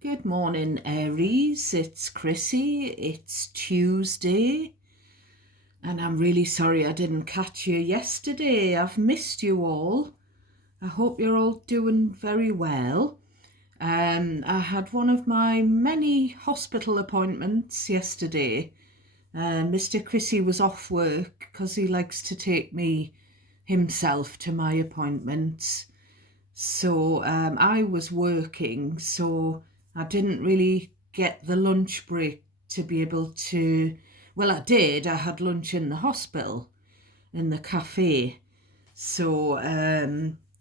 Good morning, Aries. It's Chrissy. It's Tuesday, and I'm really sorry I didn't catch you yesterday. I've missed you all. I hope you're all doing very well. I had one of my many hospital appointments yesterday. Mr. Chrissy was off work because he likes to take me himself to my appointments. So I was working, so I didn't really get the lunch break to be able to. Well, I did. I had lunch in the hospital, in the cafe. So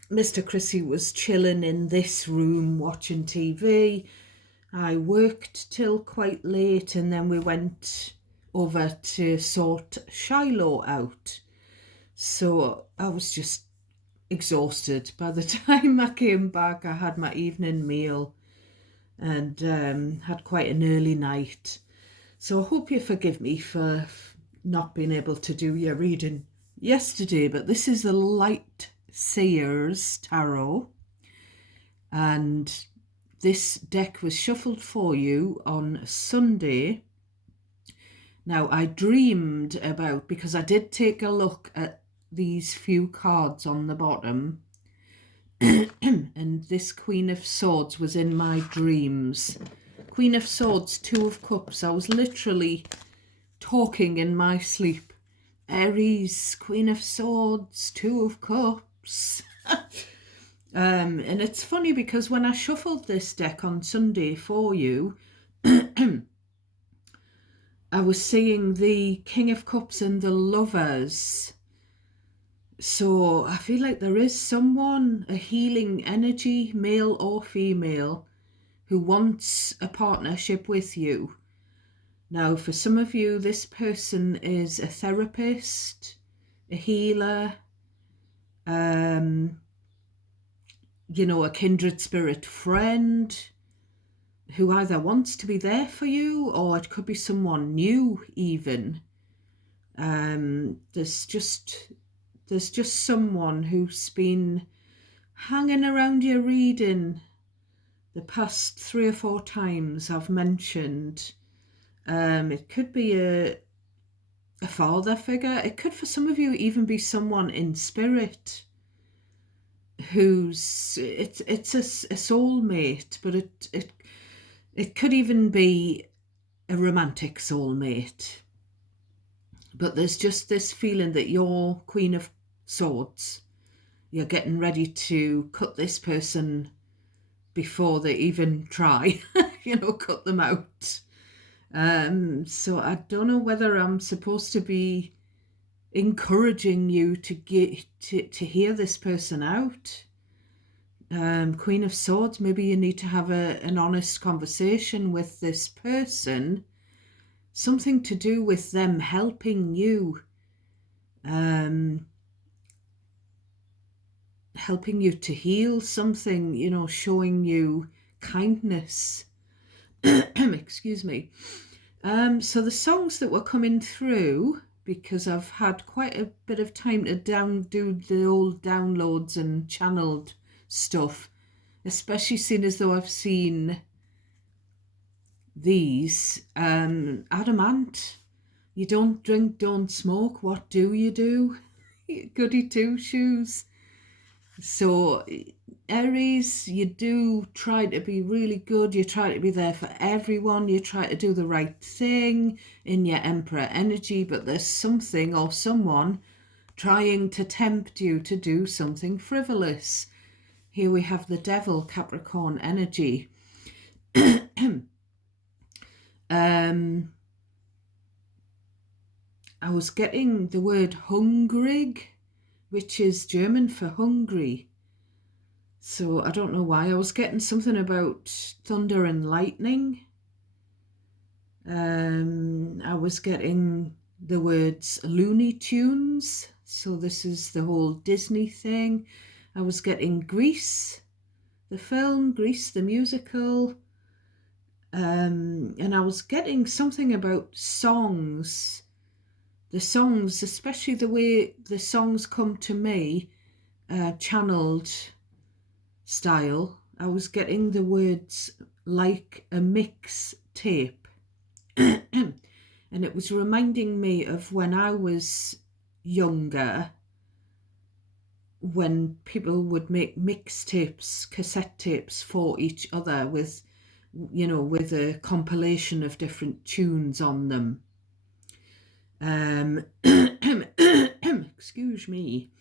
Mr. Chrissy was chilling in this room watching TV. I worked till quite late, and then we went over to sort Shiloh out. So I was just exhausted. By the time I came back, I had my evening meal and had quite an early night. So I hope you forgive me for not being able to do your reading yesterday, but this is the Light Seers Tarot, and this deck was shuffled for you on Sunday. Now, I dreamed about, because I did take a look at these few cards on the bottom, and this Queen of Swords was in my dreams. Queen of Swords, Two of Cups. I was literally talking in my sleep. Aries, Queen of Swords, Two of Cups. And it's funny because when I shuffled this deck on Sunday for you, I was seeing the King of Cups and the Lovers. So I feel like there is someone, a healing energy, male or female, who wants a partnership with you. Now, for some of you, this person is a therapist, a healer, a kindred spirit friend who either wants to be there for you, or it could be someone new even. There's just someone who's been hanging around your reading the past 3 or 4 times I've mentioned. It could be a father figure. It could, for some of you, even be someone in spirit who's it's a soulmate, but it could even be a romantic soulmate. But there's just this feeling that you're Queen of Swords. You're getting ready to cut this person before they even try, cut them out. So I don't know whether I'm supposed to be encouraging you to get to hear this person out. Queen of Swords, maybe you need to have an honest conversation with this person, something to do with them helping you, helping you to heal something, showing you kindness. Excuse me. So the songs that were coming through, because I've had quite a bit of time to do the old downloads and channeled stuff, especially seeing as though I've seen these. Adamant, you don't drink, don't smoke, what do you do? Goody two shoes. So Aries, you do try to be really good. You try to be there for everyone. You try to do the right thing in your Emperor energy, but there's something or someone trying to tempt you to do something frivolous. Here we have the Devil, Capricorn energy. I was getting the word hungrig, which is German for hungry. So I don't know why. I was getting something about thunder and lightning. I was getting the words Looney Tunes. So this is the whole Disney thing. I was getting Grease, the film, Grease the musical. And I was getting something about songs. The songs, especially the way the songs come to me, channeled style. I was getting the words like a mix tape. And it was reminding me of when I was younger, when people would make mixtapes, cassette tapes for each other with, with a compilation of different tunes on them. Excuse me.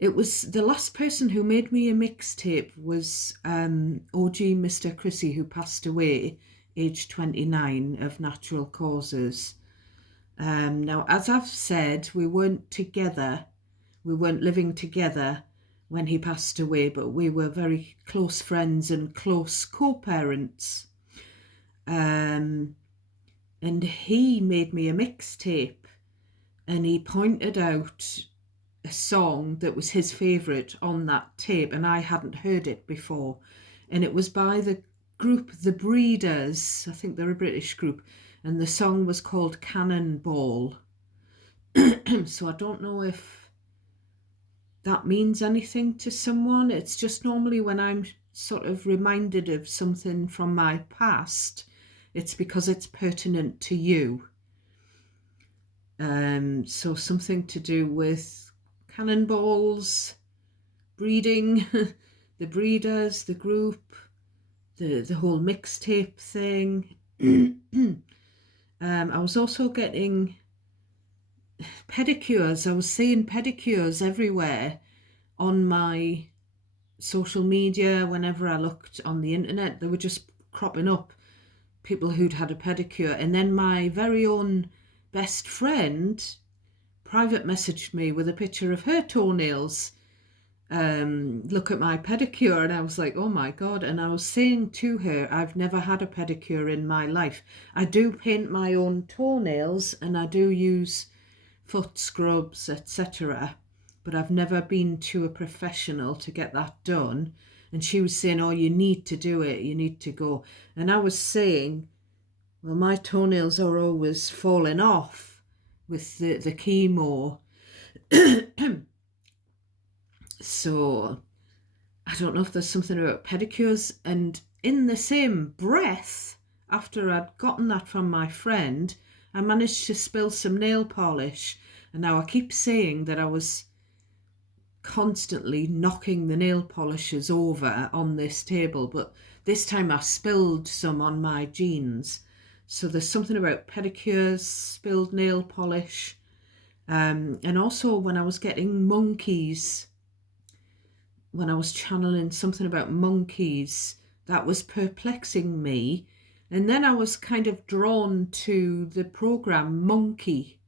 It was the last person who made me a mixtape was OG Mr. Chrissy, who passed away aged 29 of natural causes. Now, as I've said, we weren't living together when he passed away, but we were very close friends and close co-parents. And he made me a mixtape, and he pointed out a song that was his favourite on that tape, and I hadn't heard it before. And it was by the group The Breeders. I think they're a British group, and the song was called Cannonball. So I don't know if that means anything to someone. It's just normally when I'm sort of reminded of something from my past, it's because it's pertinent to you. So something to do with cannonballs, breeding, the breeders, the group, the whole mixtape thing. I was also getting pedicures. I was seeing pedicures everywhere on my social media. Whenever I looked on the internet, they were just cropping up, people who'd had a pedicure. And then my very own best friend private messaged me with a picture of her toenails. Look at my pedicure. And I was like, oh my God. And I was saying to her, I've never had a pedicure in my life. I do paint my own toenails and I do use foot scrubs, etc. But I've never been to a professional to get that done. And she was saying, oh, you need to do it. You need to go. And I was saying, well, my toenails are always falling off with the chemo. So I don't know if there's something about pedicures. And in the same breath, after I'd gotten that from my friend, I managed to spill some nail polish. And now I keep saying that I was constantly knocking the nail polishes over on this table, but this time I spilled some on my jeans. So there's something about pedicures, spilled nail polish, and also when I was getting monkeys, when I was channeling something about monkeys, that was perplexing me. And then I was kind of drawn to the program Monkey,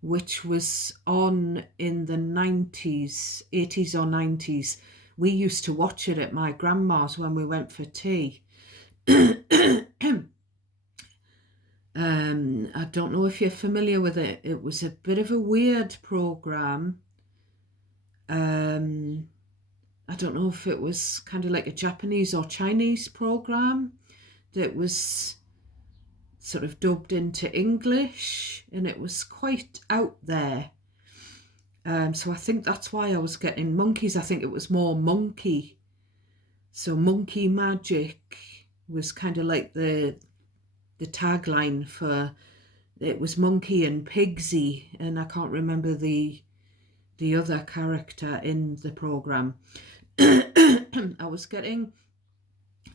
which was on in the 90s, 80s or 90s. We used to watch it at my grandma's when we went for tea. I don't know if you're familiar with it. It was a bit of a weird program. I don't know if it was kind of like a Japanese or Chinese program that was sort of dubbed into English, and it was quite out there. So I think that's why I was getting monkeys. I think it was more monkey. So monkey magic was kind of like the tagline for it. Was Monkey and Pigsy, and I can't remember the other character in the program. I was getting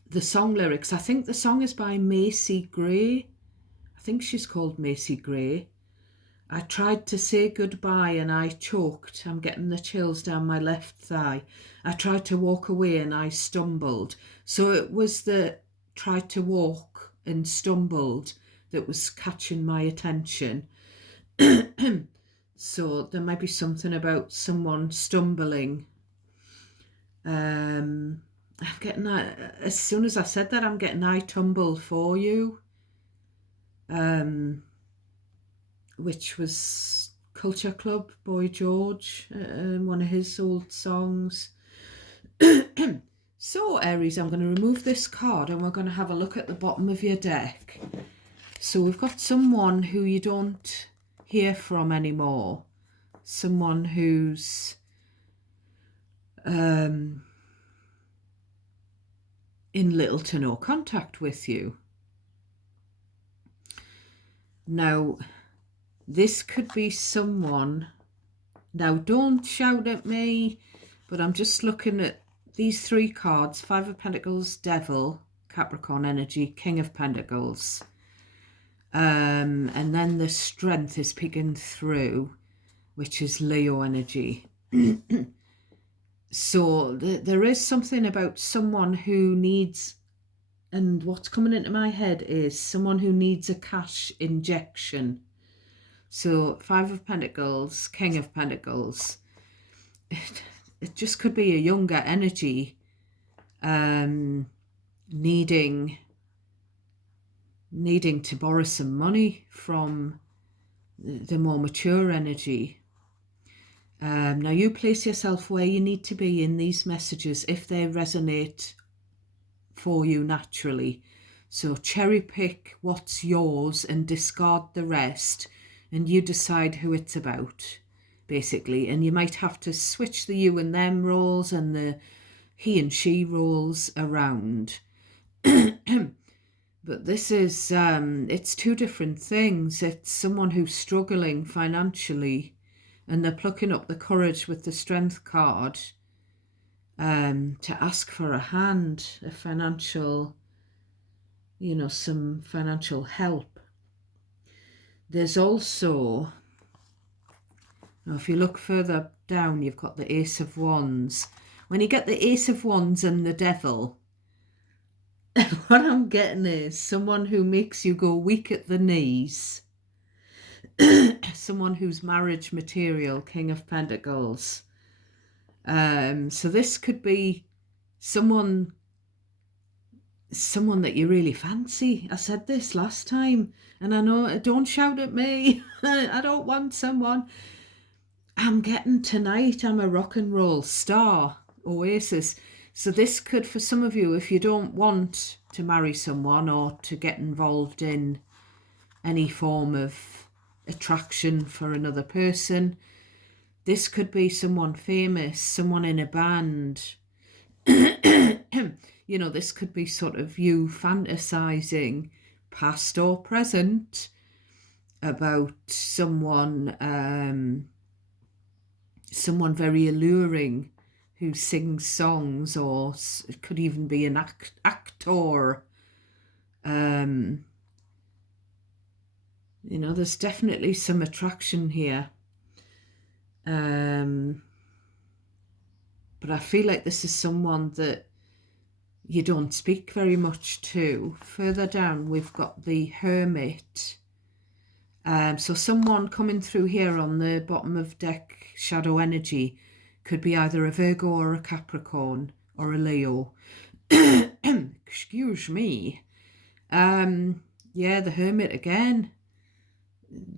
the song lyrics. I think the song is by Macy Gray. I think she's called Macy Gray. I tried to say goodbye and I choked. I'm getting the chills down my left thigh. I tried to walk away and I stumbled. So it was the tried to walk and stumbled that was catching my attention. So there might be something about someone stumbling. I'm getting that. As soon as I said that, I'm getting I tumble for you. Which was Culture Club, Boy George, one of his old songs. So, Aries, I'm going to remove this card and we're going to have a look at the bottom of your deck. So we've got someone who you don't hear from anymore. Someone who's in little to no contact with you. Now, this could be someone, now don't shout at me, but I'm just looking at these three cards: Five of Pentacles, Devil, Capricorn energy, King of Pentacles. And then the Strength is peeking through, which is Leo energy. So there is something about someone who needs, and what's coming into my head is someone who needs a cash injection. So Five of Pentacles, King of Pentacles. It just could be a younger energy needing to borrow some money from the more mature energy. Now you place yourself where you need to be in these messages if they resonate for you naturally. So cherry pick what's yours and discard the rest, and you decide who it's about, basically. And you might have to switch the you and them roles and the he and she roles around. But this is, it's two different things. It's someone who's struggling financially and they're plucking up the courage with the Strength card to ask for a hand, a financial, some financial help. There's also, if you look further down, you've got the Ace of Wands. When you get the Ace of Wands and the Devil, what I'm getting is someone who makes you go weak at the knees. Someone who's marriage material, King of Pentacles. So this could be someone that you really fancy. I said this last time, and I know, don't shout at me. I don't want someone. I'm getting tonight, I'm a rock and roll star, Oasis. So this could, for some of you, if you don't want to marry someone or to get involved in any form of attraction for another person, this could be someone famous, someone in a band. This could be sort of you fantasizing, past or present, about someone very alluring who sings songs, or it could even be an actor. There's definitely some attraction here. But I feel like this is someone that you don't speak very much to. Further down, we've got the Hermit. So someone coming through here on the bottom of deck, shadow energy, could be either a Virgo or a Capricorn or a Leo. Excuse me. Yeah, the Hermit again.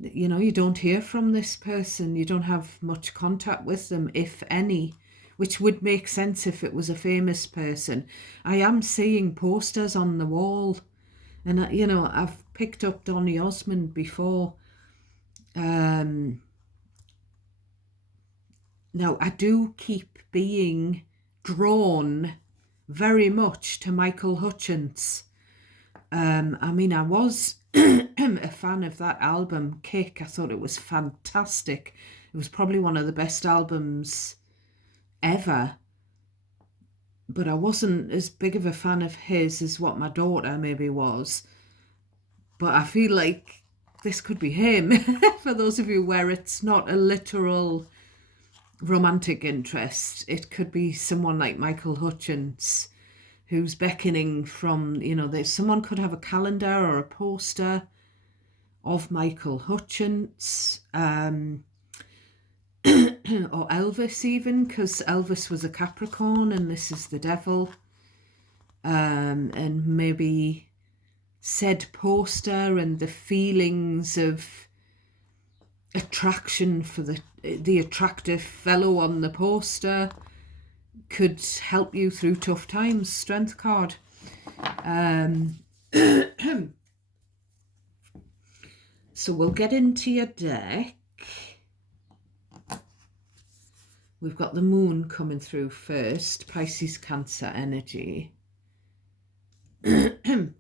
You don't hear from this person. You don't have much contact with them, if any, which would make sense if it was a famous person. I am seeing posters on the wall, and I've picked up Donny Osmond before. Now I do keep being drawn very much to Michael Hutchence. I was a fan of that album, Kick. I thought it was fantastic. It was probably one of the best albums ever. But I wasn't as big of a fan of his as what my daughter maybe was. But I feel like this could be him, for those of you where it's not a literal romantic interest. It could be someone like Michael Hutchence who's beckoning from, someone could have a calendar or a poster of Michael Hutchence, or Elvis even, because Elvis was a Capricorn and this is the Devil. And maybe said poster and the feelings of attraction for the attractive fellow on the poster could help you through tough times. Strength card. So we'll get into your deck. We've got the Moon coming through first, Pisces, Cancer energy. Then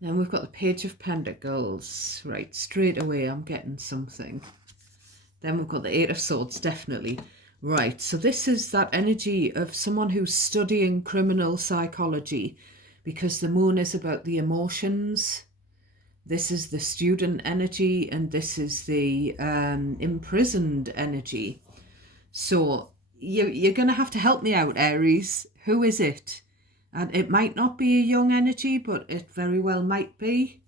we've got the Page of Pentacles. Right, straight away I'm getting something. Then we've got the Eight of Swords, definitely. Right, so this is that energy of someone who's studying criminal psychology, because the moon is about the emotions. This is the student energy, and this is the imprisoned energy. So you're going to have to help me out, Aries. Who is it? And it might not be a young energy, but it very well might be.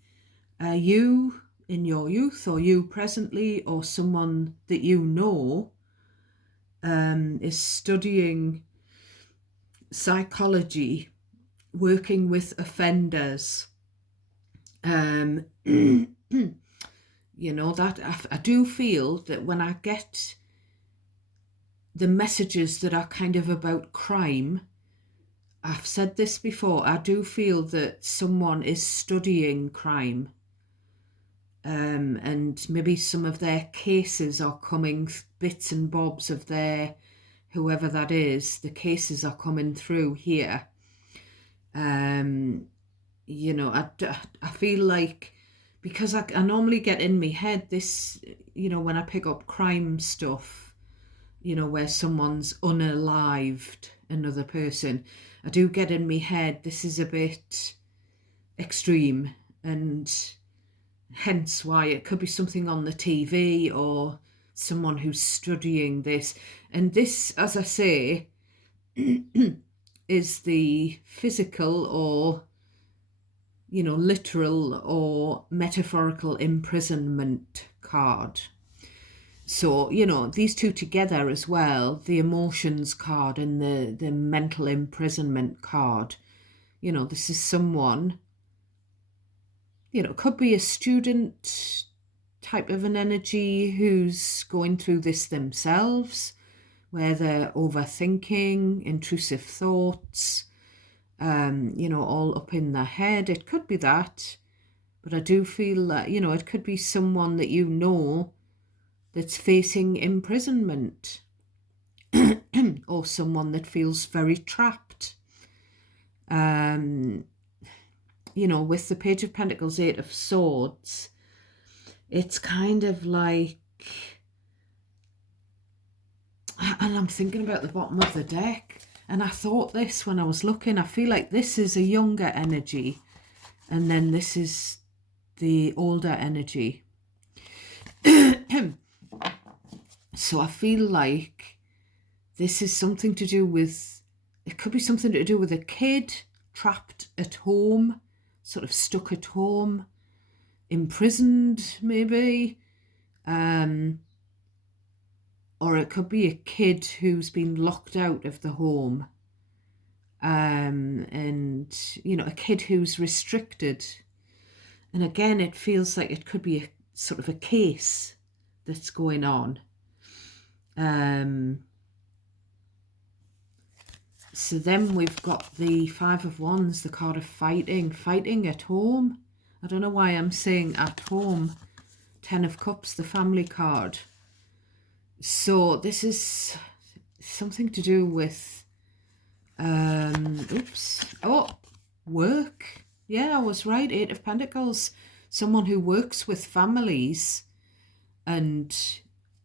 You in your youth, or you presently, or someone that you know is studying psychology, working with offenders. You know, that I do feel that when I get the messages that are kind of about crime, I've said this before, I do feel that someone is studying crime. And maybe some of their cases are coming, bits and bobs of their, whoever that is, the cases are coming through here. You know, I feel like, because I normally get in my head this, you know, when I pick up crime stuff, you know, where someone's unalived another person, I do get in my head, this is a bit extreme, and hence why it could be something on the TV or someone who's studying this. And this, as I say, is the physical or, you know, literal or metaphorical imprisonment card. So, you know, these two together as well, the emotions card and the mental imprisonment card, you know, this is someone, you know, could be a student type of an energy who's going through this themselves, where they're overthinking, intrusive thoughts, you know, all up in their head. It could be that, but I do feel that, you know, it could be someone that you know that's facing imprisonment or someone that feels very trapped. You know, with the Page of Pentacles, Eight of Swords, it's kind of like, and I'm thinking about the bottom of the deck, and I thought this when I was looking, I feel like this is a younger energy, and then this is the older energy. So I feel like this is something to do with, it could be something to do with a kid trapped at home, sort of stuck at home, imprisoned maybe, or it could be a kid who's been locked out of the home, and, you know, a kid who's restricted. And again, it feels like it could be a sort of a case that's going on. So then we've got the Five of Wands, the card of fighting at home. I don't know why I'm saying at home. Ten of Cups, the family card. So this is something to do with, work. Yeah, I was right, Eight of Pentacles. Someone who works with families and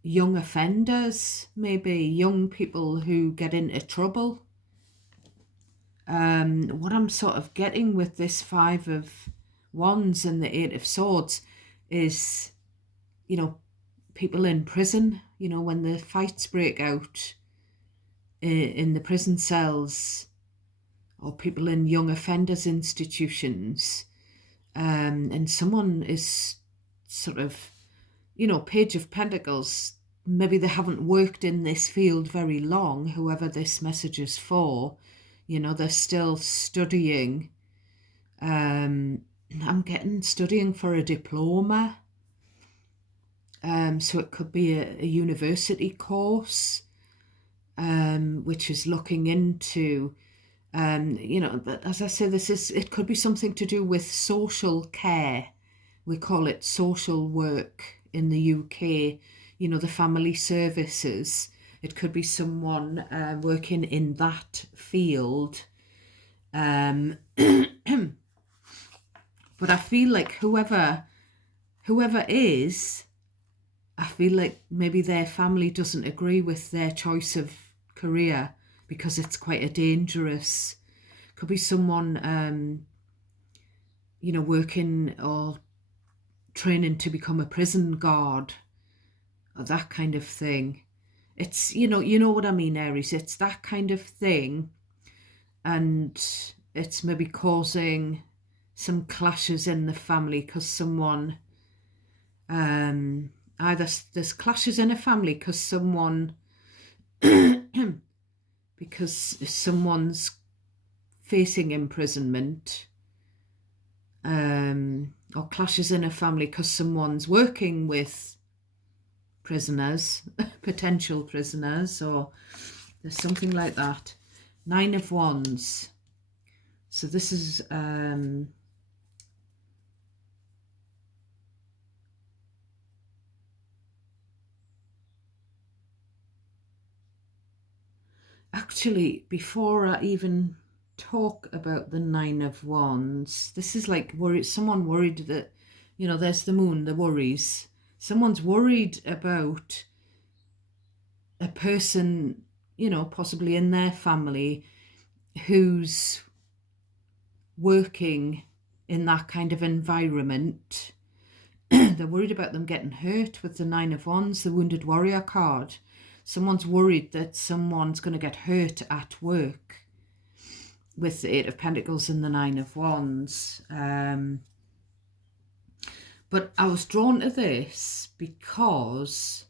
young offenders, maybe young people who get into trouble. What I'm sort of getting with this Five of Wands and the Eight of Swords is, you know, people in prison, you know, when the fights break out in the prison cells, or people in young offenders institutions, and someone is sort of, you know, Page of Pentacles, maybe they haven't worked in this field very long, whoever this message is for, you know, they're still studying. I'm getting studying for a diploma. So it could be a university course, which is looking into, you know, but as I say, it could be something to do with social care. We call it social work in the UK, you know, the family services. It could be someone working in that field. But I feel like whoever is, I feel like maybe their family doesn't agree with their choice of career because it's quite a dangerous. Could be someone, working or training to become a prison guard or that kind of thing. It's you know what I mean, Aries. It's that kind of thing, and it's maybe causing some clashes in the family because someone either there's clashes in a family because someone's facing imprisonment, or clashes in a family because someone's working with prisoners, potential prisoners, or there's something like that. 9 of Wands. So this is actually, before I even talk about the 9 of Wands, this is like someone worried that, there's the moon, the worries. Someone's worried about a person, possibly in their family who's working in that kind of environment. They're worried about them getting hurt with the 9 of Wands, the Wounded Warrior card. Someone's worried that someone's going to get hurt at work with the 8 of Pentacles and the 9 of Wands. But I was drawn to this because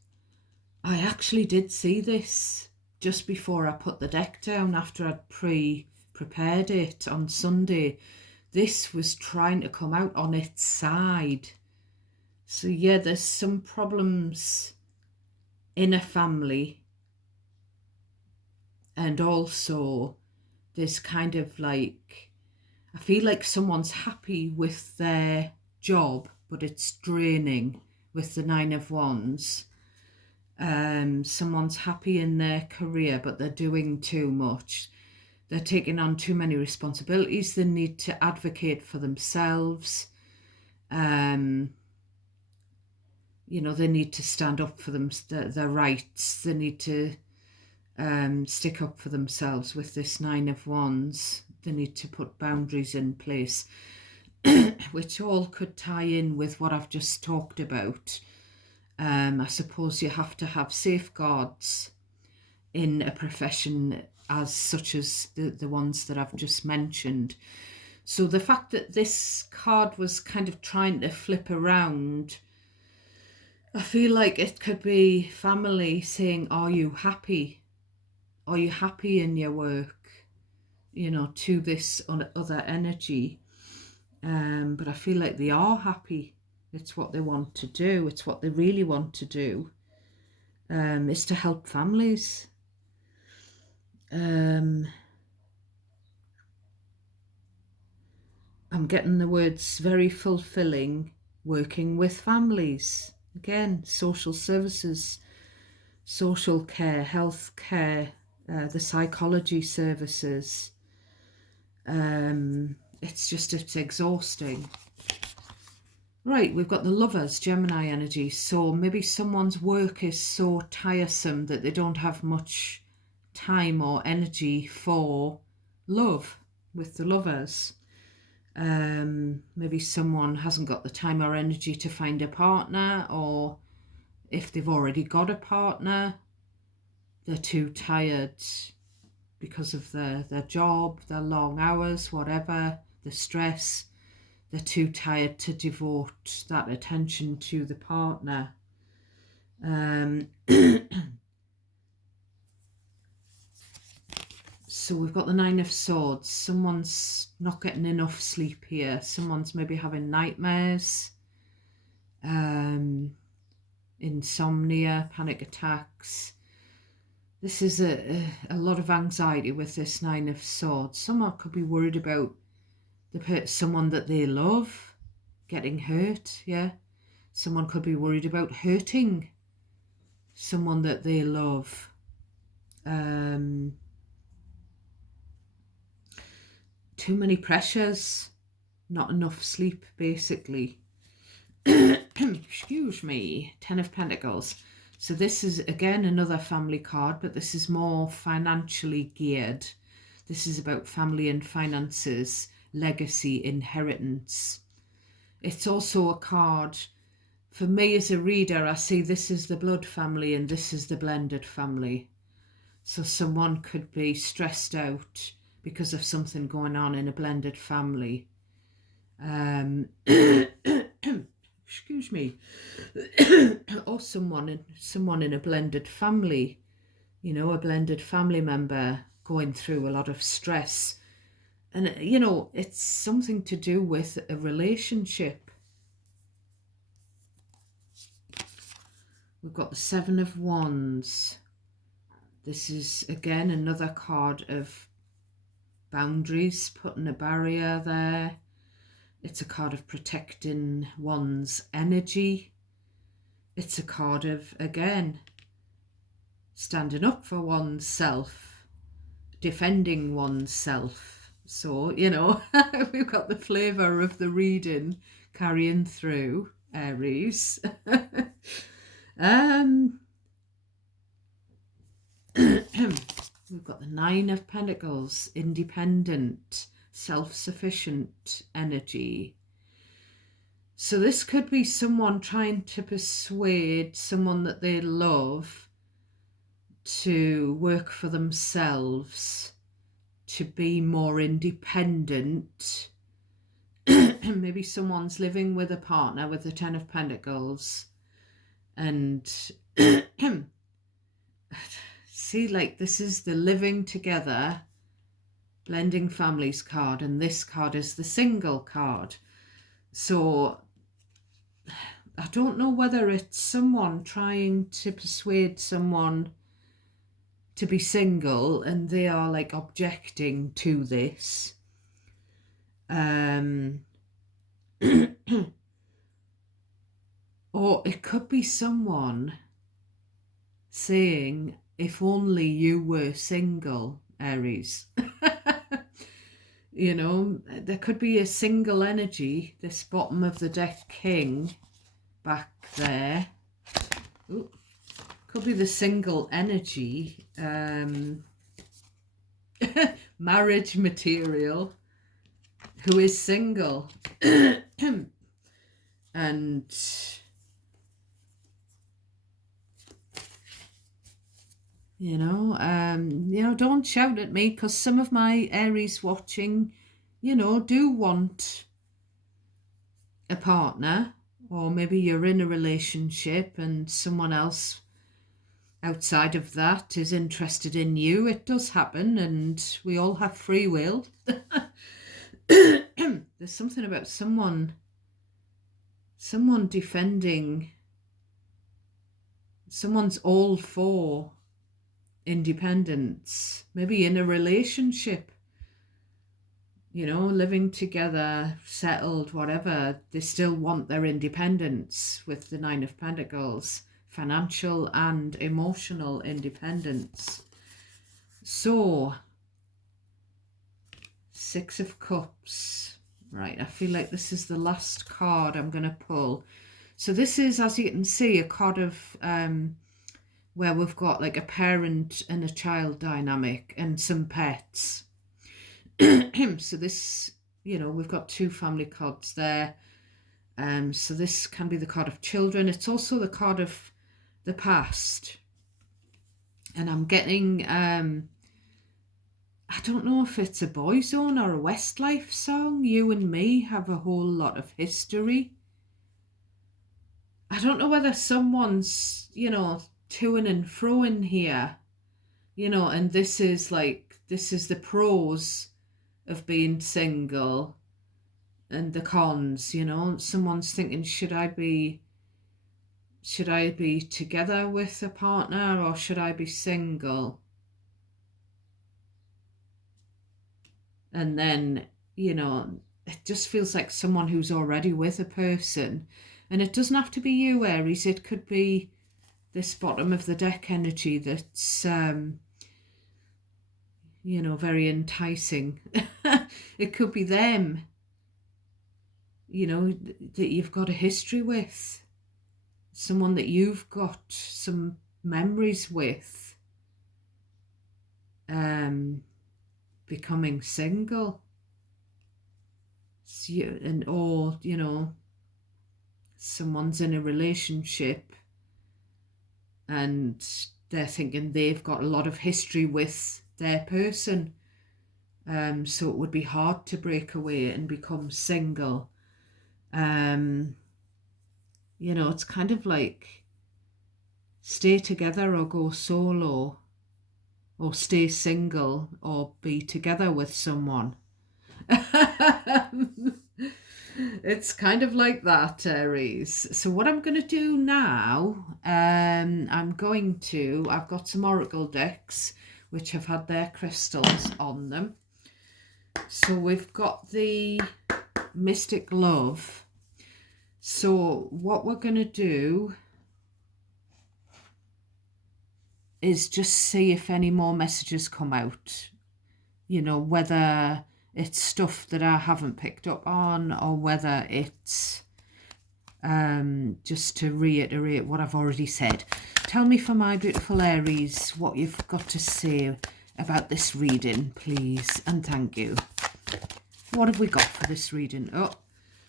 I actually did see this just before I put the deck down after I'd prepared it on Sunday. This was trying to come out on its side. So yeah, there's some problems in a family, and also there's kind of like, I feel like someone's happy with their job, but it's draining with the 9 of Wands. Someone's happy in their career, but they're doing too much. They're taking on too many responsibilities. They need to advocate for themselves. They need to stand up for their rights. They need to stick up for themselves with this 9 of Wands. They need to put boundaries in place, which all could tie in with what I've just talked about. I suppose you have to have safeguards in a profession such as the ones that I've just mentioned. So the fact that this card was kind of trying to flip around, I feel like it could be family saying, are you happy? Are you happy in your work? To this other energy. But I feel like they are happy. It's what they want to do. It's what they really want to do. Is to help families. I'm getting the words very fulfilling, working with families. Again, social services, social care, health care, the psychology services. It's exhausting. Right, we've got the Lovers, Gemini energy. So maybe someone's work is so tiresome that they don't have much time or energy for love with the Lovers. Maybe someone hasn't got the time or energy to find a partner, or if they've already got a partner, they're too tired because of their job, their long hours, whatever, the stress. They're too tired to devote that attention to the partner. So we've got the 9 of Swords. Someone's not getting enough sleep here. Someone's maybe having nightmares, insomnia, panic attacks. This is a lot of anxiety with this 9 of Swords. Someone could be worried about someone that they love getting hurt, yeah. Someone could be worried about hurting someone that they too many pressures, not enough sleep, basically. Excuse me. 10 of Pentacles. So this is, again, another family card, but this is more financially geared. This is about family and finances, legacy, inheritance. It's also a card, for me as a reader, I see this is the blood family and this is the blended family. So someone could be stressed out because of something going on in a blended family. Excuse me. Or someone in a blended family, you know, a blended family member going through a lot of stress. And, you know, it's something to do with a relationship. We've got the 7 of Wands. This is, again, another card of boundaries, putting a barrier there. It's a card of protecting one's energy. It's a card of, again, standing up for oneself, defending oneself. So, you know, we've got the flavour of the reading carrying through, Aries. We've got the 9 of Pentacles, independent, self-sufficient energy. So this could be someone trying to persuade someone that they love to work for themselves, to be more independent. Maybe someone's living with a partner with the 10 of Pentacles and see, like, this is the living together, blending families card, and this card is the single card. So I don't know whether it's someone trying to persuade someone to be single and they are like objecting to this. Or it could be someone saying, if only you were single, Aries. You know, there could be a single energy, this bottom of the deck king back there. Ooh, could be the single energy, marriage material, who is single. And you know, don't shout at me, because some of my Aries watching, you know, do want a partner, or maybe you're in a relationship and someone else outside of that is interested in you. It does happen, and we all have free will. There's something about someone defending, someone's all for independence, maybe in a relationship, you know, living together, settled, whatever. They still want their independence with the 9 of Pentacles, financial and emotional independence. So 6 of Cups. Right, I feel like this is the last card I'm going to pull. So this is, as you can see, a card of where we've got like a parent and a child dynamic and some pets. So this, you know, we've got 2 family cards there. So this can be the card of children. It's also the card of the past. And I'm getting, I don't know if it's a Boyzone or a Westlife song. You and me have a whole lot of history. I don't know whether someone's, you know, toing and froing here, you know, and this is like, this is the pros of being single and the cons, you know. Someone's thinking, should I be together with a partner or should I be single? And then, you know, it just feels like someone who's already with a person. And it doesn't have to be you, Aries. It could be this bottom of the deck energy that's, you know, very enticing. It could be them, you know, that you've got a history with. Someone that you've got some memories with. Becoming single. Or, you know, someone's in a relationship and they're thinking they've got a lot of history with their person. So it would be hard to break away and become single. You know, it's kind of like stay together or go solo, or stay single or be together with someone. It's kind of like that, Aries. So what I'm going to do now, I've got some oracle decks which have had their crystals on them. So we've got the Mystic Love. So what we're going to do is just see if any more messages come out. You know, whether it's stuff that I haven't picked up on, or whether it's just to reiterate what I've already said. Tell me, for my beautiful Aries, what you've got to say about this reading, please, and thank you. What have we got for this reading? Oh,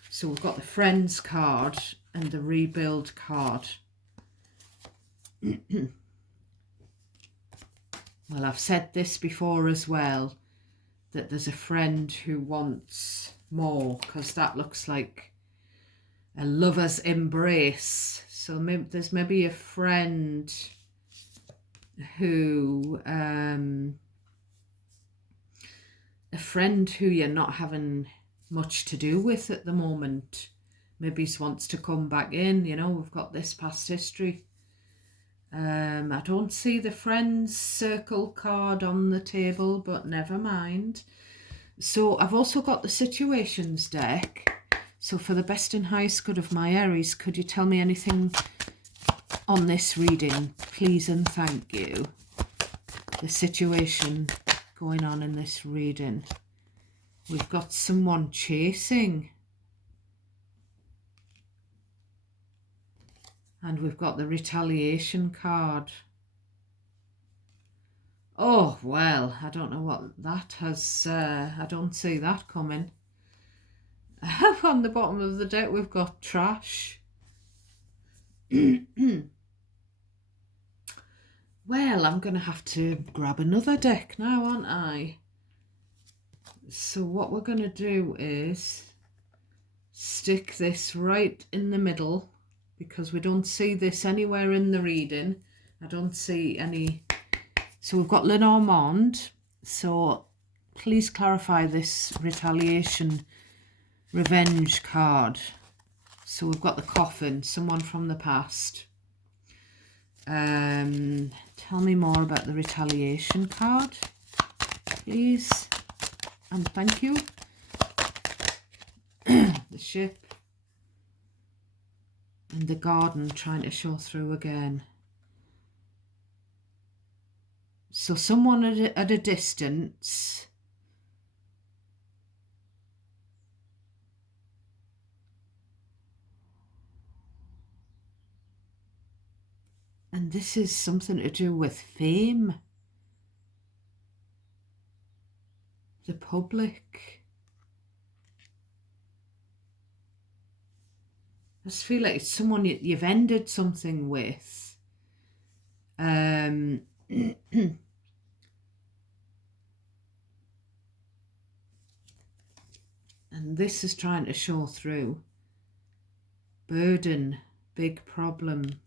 so we've got the Friends card and the Rebuild card. Well, I've said this before as well, that there's a friend who wants more, because that looks like a lover's embrace. So there's maybe a friend who you're not having much to do with at the moment. Maybe wants to come back in. You know, we've got this past history. I don't see the Friends Circle card on the table, but never mind. So I've also got the Situations deck. So for the best and highest good of my Aries, could you tell me anything on this reading, please and thank you? The situation going on in this reading. We've got someone chasing. And we've got the Retaliation card. Oh, well, I don't know what that has... I don't see that coming. On the bottom of the deck, we've got Trash. Well, I'm going to have to grab another deck now, aren't I? So what we're going to do is stick this right in the middle, because we don't see this anywhere in the reading. I don't see any. So we've got Lenormand. So please clarify this Retaliation Revenge card. So we've got the Coffin, someone from the past. Tell me more about the Retaliation card, please, and thank you. The Ship. And the Garden trying to show through again. So someone at a distance. And this is something to do with fame. The public. I just feel like it's someone you've ended something with. And this is trying to show through. Burden, big problem.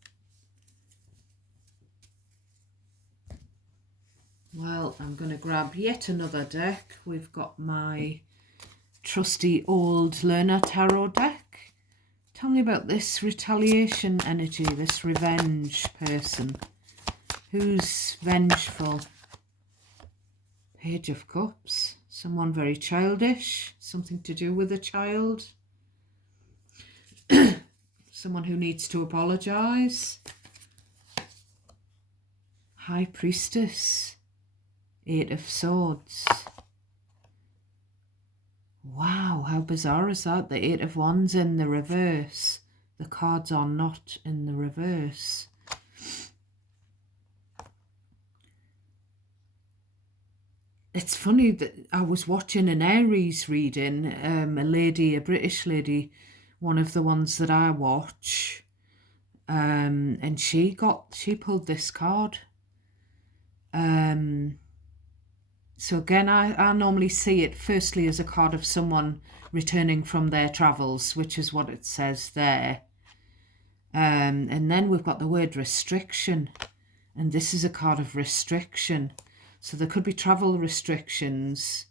Well, I'm going to grab yet another deck. We've got my trusty old Learner Tarot deck. Tell me about this retaliation energy, this revenge person. Who's vengeful? Page of Cups. Someone very childish. Something to do with a child. Someone who needs to apologise. High Priestess. Eight of Swords. Wow, how bizarre is that? The Eight of Wands in the reverse. The cards are not in the reverse. It's funny that I was watching an Aries reading, a British lady, one of the ones that I watch, and she pulled this card. So again, I normally see it firstly as a card of someone returning from their travels, which is what it says there. And then we've got the word restriction, and this is a card of restriction. So there could be travel restrictions.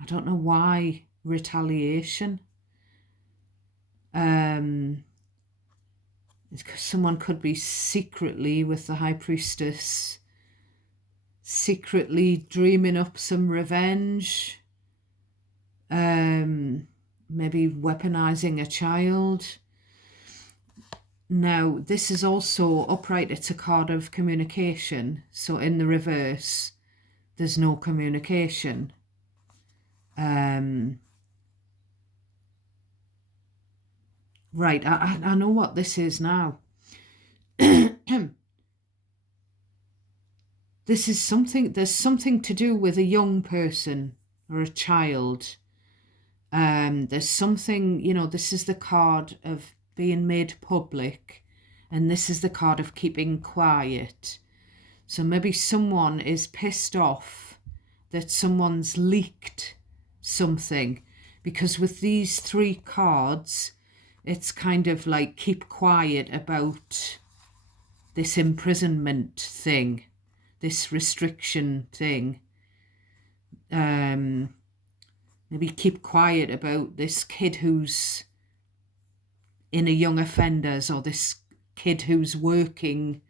I don't know why. Retaliation. Someone could be secretly, with the High Priestess, secretly dreaming up some revenge. Maybe weaponizing a child. Now, this is also upright. It's a card of communication. So in the reverse, there's no communication. Right, I know what this is now. This is something, there's something to do with a young person or a child. There's something, this is the card of being made public, and this is the card of keeping quiet. So maybe someone is pissed off that someone's leaked something, because with these three cards, it's kind of like keep quiet about this imprisonment thing, this restriction thing. Maybe keep quiet about this kid who's in a young offenders, or this kid who's working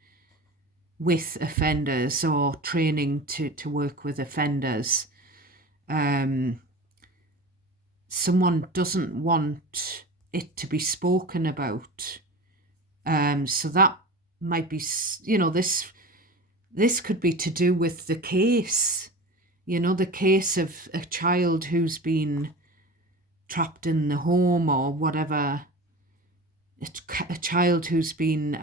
with offenders or training to work with offenders. Someone doesn't want it to be spoken about. So that might be, this could be to do with the case, the case of a child who's been trapped in the home or whatever, a child who's been,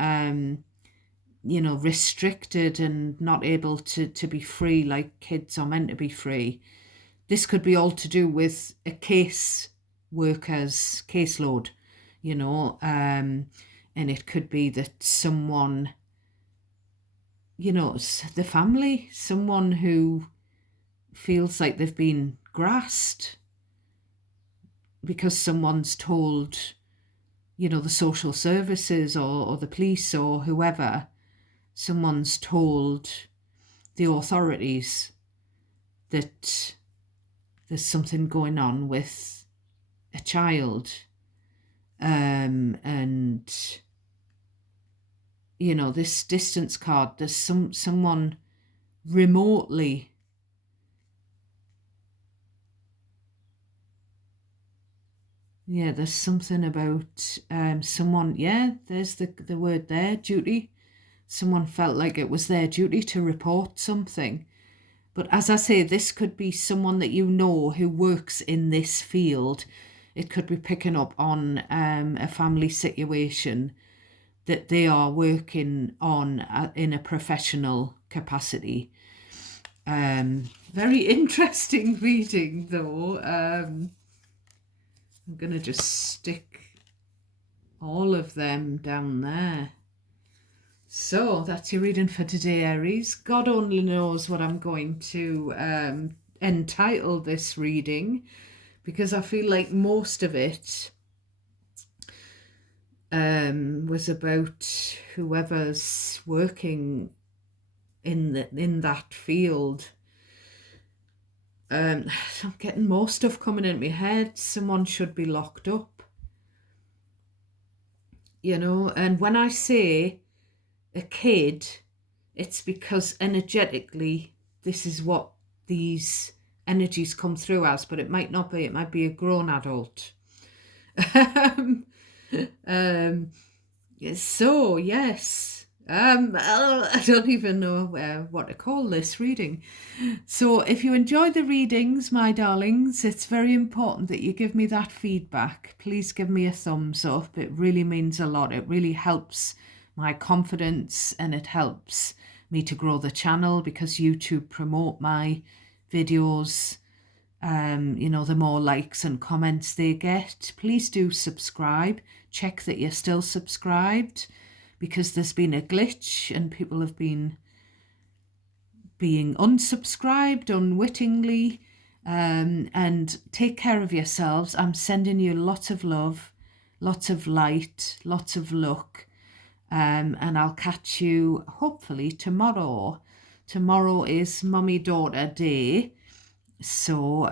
restricted and not able to be free like kids are meant to be free. This could be all to do with a case worker's caseload, and it could be that someone, the family, someone who feels like they've been grasped because someone's told, the social services or the police or whoever, someone's told the authorities that there's something going on with a child. And this distance card, there's someone remotely, there's something about someone, there's the word there, duty. Someone felt like it was their duty to report something. But as I say, this could be someone that who works in this field. It could be picking up on a family situation that they are working on in a professional capacity. Very interesting reading, though. I'm going to just stick all of them down there. So that's your reading for today, Aries. God only knows what I'm going to entitle this reading, because I feel like most of it was about whoever's working in that field. I'm getting more stuff coming in my head. Someone should be locked up, and when I say a kid, it's because energetically this is what these energies come through as, but it might not be. It might be a grown adult. So yes, I don't even know what to call this reading. So, if you enjoy the readings, my darlings, it's very important that you give me that feedback. Please give me a thumbs up. It really means a lot. It really helps my confidence and it helps me to grow the channel because YouTube promote my videos. The more likes and comments they get. Please do subscribe. Check that you're still subscribed because there's been a glitch and people have been being unsubscribed unwittingly. And take care of yourselves. I'm sending you lots of love, lots of light, lots of luck. And I'll catch you hopefully tomorrow. Tomorrow is Mummy-Daughter Day. So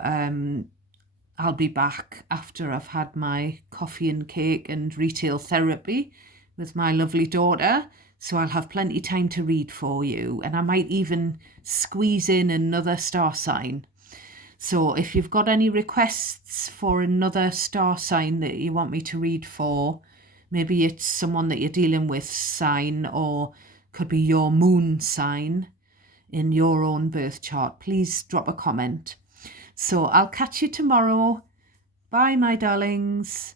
I'll be back after I've had my coffee and cake and retail therapy with my lovely daughter. So I'll have plenty time to read for you. And I might even squeeze in another star sign. So if you've got any requests for another star sign that you want me to read for, maybe it's someone that you're dealing with sign, or could be your moon sign in your own birth chart, please drop a comment. So I'll catch you tomorrow. Bye, my darlings.